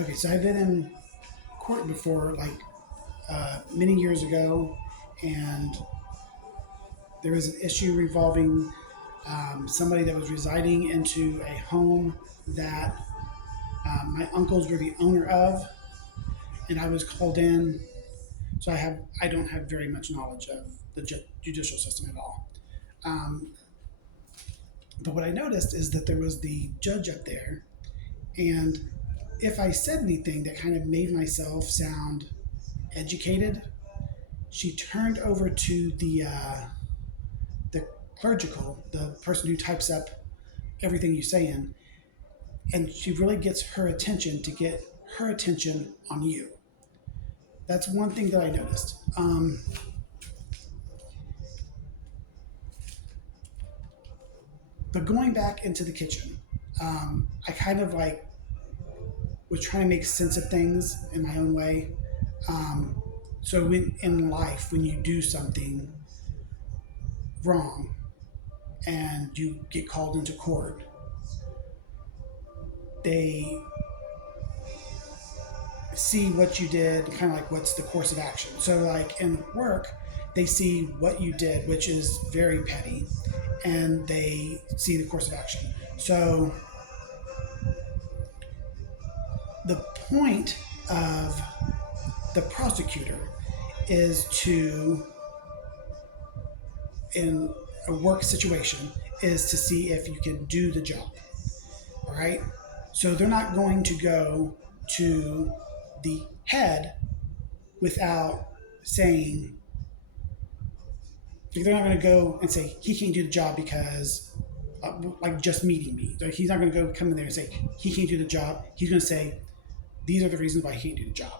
Okay, so I've been in court before, like many years ago, and there was an issue revolving somebody that was residing into a home that my uncles were the owner of, and I was called in. So I don't have very much knowledge of the judicial system at all. Um, but what I noticed is that there was the judge up there, and if I said anything that kind of made myself sound educated, she turned over to the clerical, the person who types up everything you say in, and she really gets her attention to get her attention on you. That's one thing that I noticed. But going back into the kitchen, I kind of like was trying to make sense of things in my own way. Um, so when in life, when you do something wrong and you get called into court, they see what you did, kind of like what's the course of action. So, like in work, they see what you did, which is very petty, and they see the course of action. So, the point of the prosecutor is to, in a work situation, is to see if you can do the job. All right. So, they're not going to go to the head without saying, they're not going to go and say he can't do the job because, like just meeting me. So he's not going to go come in there and say he can't do the job. He's going to say these are the reasons why he can't do the job.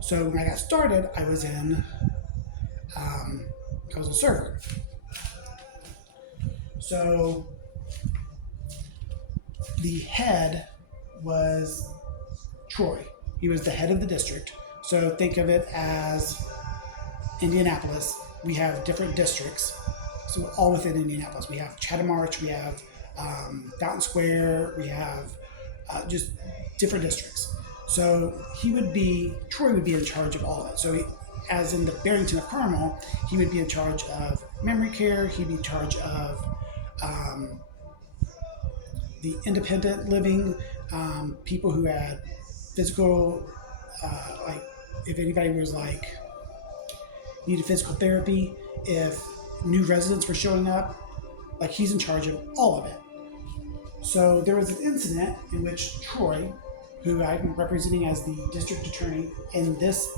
So when I got started, I was a server. So the head was Troy. He was the head of the district. So think of it as Indianapolis. We have different districts, so all within Indianapolis. We have Chatham Arch, we have Fountain Square, we have just different districts. So Troy would be in charge of all of it. So as in the Barrington of Carmel, he would be in charge of memory care. He'd be in charge of um, the independent living, people who had physical, like if anybody was like needed physical therapy, if new residents were showing up, like he's in charge of all of it. So there was an incident in which Troy, who I'm representing as the district attorney in this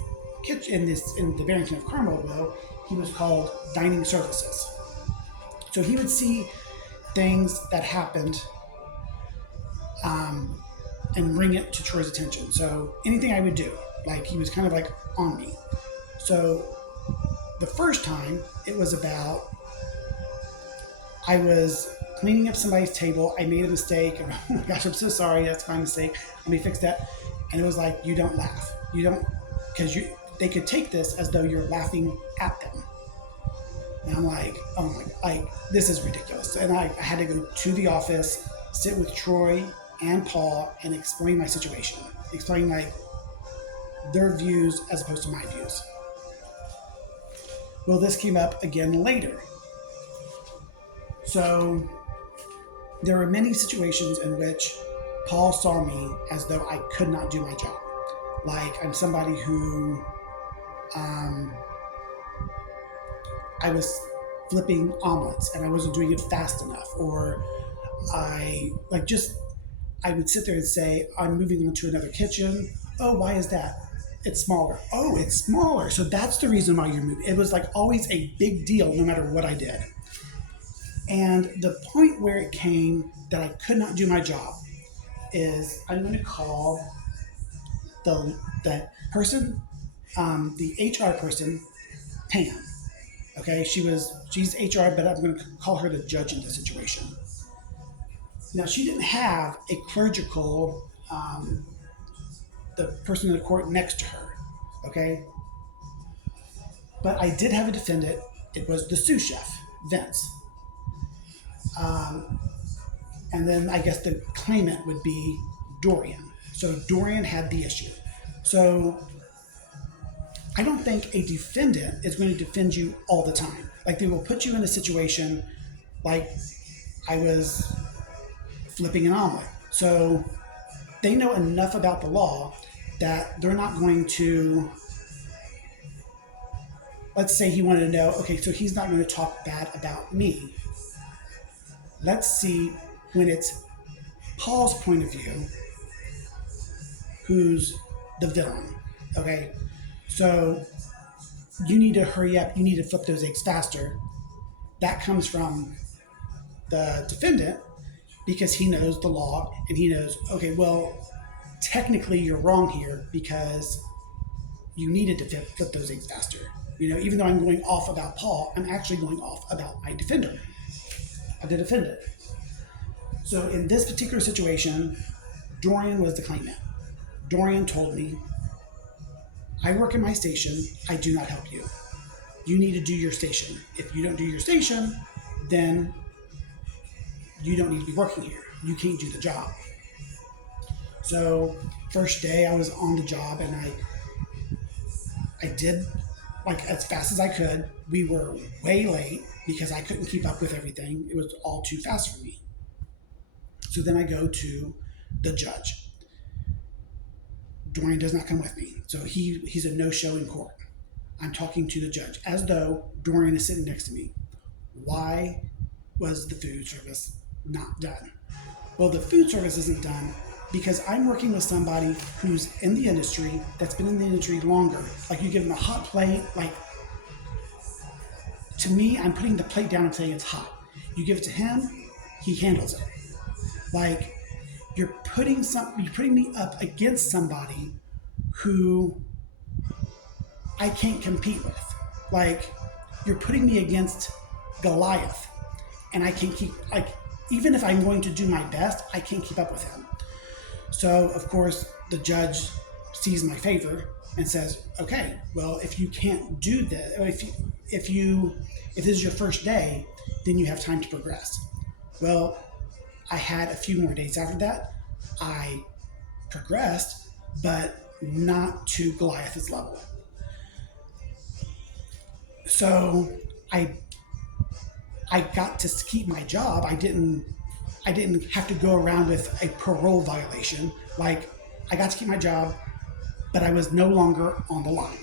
kitchen, in the Barrington of Carmel, he was called dining services. So he would see things that happened, um, and bring it to Troy's attention. So anything I would do, like he was kind of like on me. So the first time it was about, I was cleaning up somebody's table. I made a mistake. And, oh my gosh, I'm so sorry. That's my mistake. Let me fix that. And it was like, you don't laugh. You don't, because they could take this as though you're laughing at them. And I'm like, oh my, like, this is ridiculous. And I had to go to the office, sit with Troy and Paul, and explain my situation, explain like their views as opposed to my views. Well, this came up again later. So there were many situations in which Paul saw me as though I could not do my job. Like I'm somebody who, um, I was flipping omelets and I wasn't doing it fast enough, or I like just I would sit there and say, I'm moving on to another kitchen. Oh, why is that? It's smaller. Oh, it's smaller. So that's the reason why you're moving. It was like always a big deal no matter what I did. And the point where it came that I could not do my job is I'm going to call the person, the HR person, Pam. Okay, she's HR, but I'm going to call her the judge in the situation. Now she didn't have a clerical, the person in the court next to her. Okay, but I did have a defendant. It was the sous chef, Vince. And then I guess the claimant would be Dorian. So Dorian had the issue. So I don't think a defendant is going to defend you all the time. Like, they will put you in a situation like I was flipping an omelet. So they know enough about the law that they're not going to, let's say he wanted to know, okay, so he's not going to talk bad about me. Let's see, when it's Paul's point of view, who's the villain. Okay, so you need to hurry up, you need to flip those eggs faster. That comes from the defendant, because he knows the law and he knows, okay, well, technically you're wrong here because you needed to flip those eggs faster. Even though I'm going off about Paul, I'm actually going off about my defender, the defendant. So in this particular situation, Dorian was the claimant. Dorian told me, I work in my station, I do not help you. You need to do your station. If you don't do your station, then you don't need to be working here. You can't do the job. So first day I was on the job, and I did like as fast as I could. We were way late because I couldn't keep up with everything. It was all too fast for me. So then I go to the judge. Dorian does not come with me. So he's a no-show in court. I'm talking to the judge as though Dorian is sitting next to me. Why was the food service not done? Well, the food service isn't done because I'm working with somebody who's in the industry, that's been in the industry longer. Like, you give them a hot plate, like, to me, I'm putting the plate down and saying it's hot. You give it to him, he handles it. Like, you're putting me up against somebody who I can't compete with. Like, you're putting me against Goliath, and I can't keep, like, even if I'm going to do my best, I can't keep up with him. So, of course, the judge sees my favor and says, okay, well, if you can't do this, if this is your first day, then you have time to progress. Well, I had a few more days after that. I progressed, but not to Goliath's level. So I got to keep my job. I didn't have to go around with a parole violation. Like, I got to keep my job, but I was no longer on the line.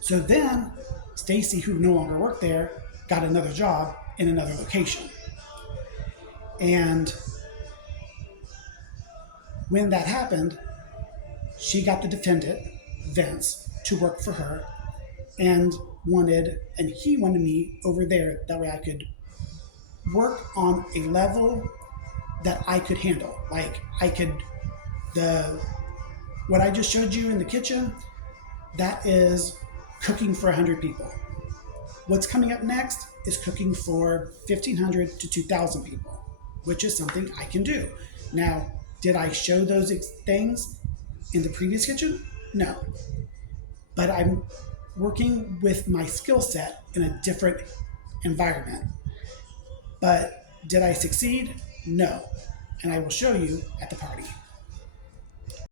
So then Stacy, who no longer worked there, got another job in another location. And when that happened, she got the defendant, Vince, to work for her, and he wanted me over there. That way I could work on a level that I could handle. Like, what I just showed you in the kitchen, that is cooking for 100 people. What's coming up next is cooking for 1,500 to 2,000 people, which is something I can do. Now, did I show those things in the previous kitchen? No. But I'm working with my skill set in a different environment. But did I succeed? No. And I will show you at the party.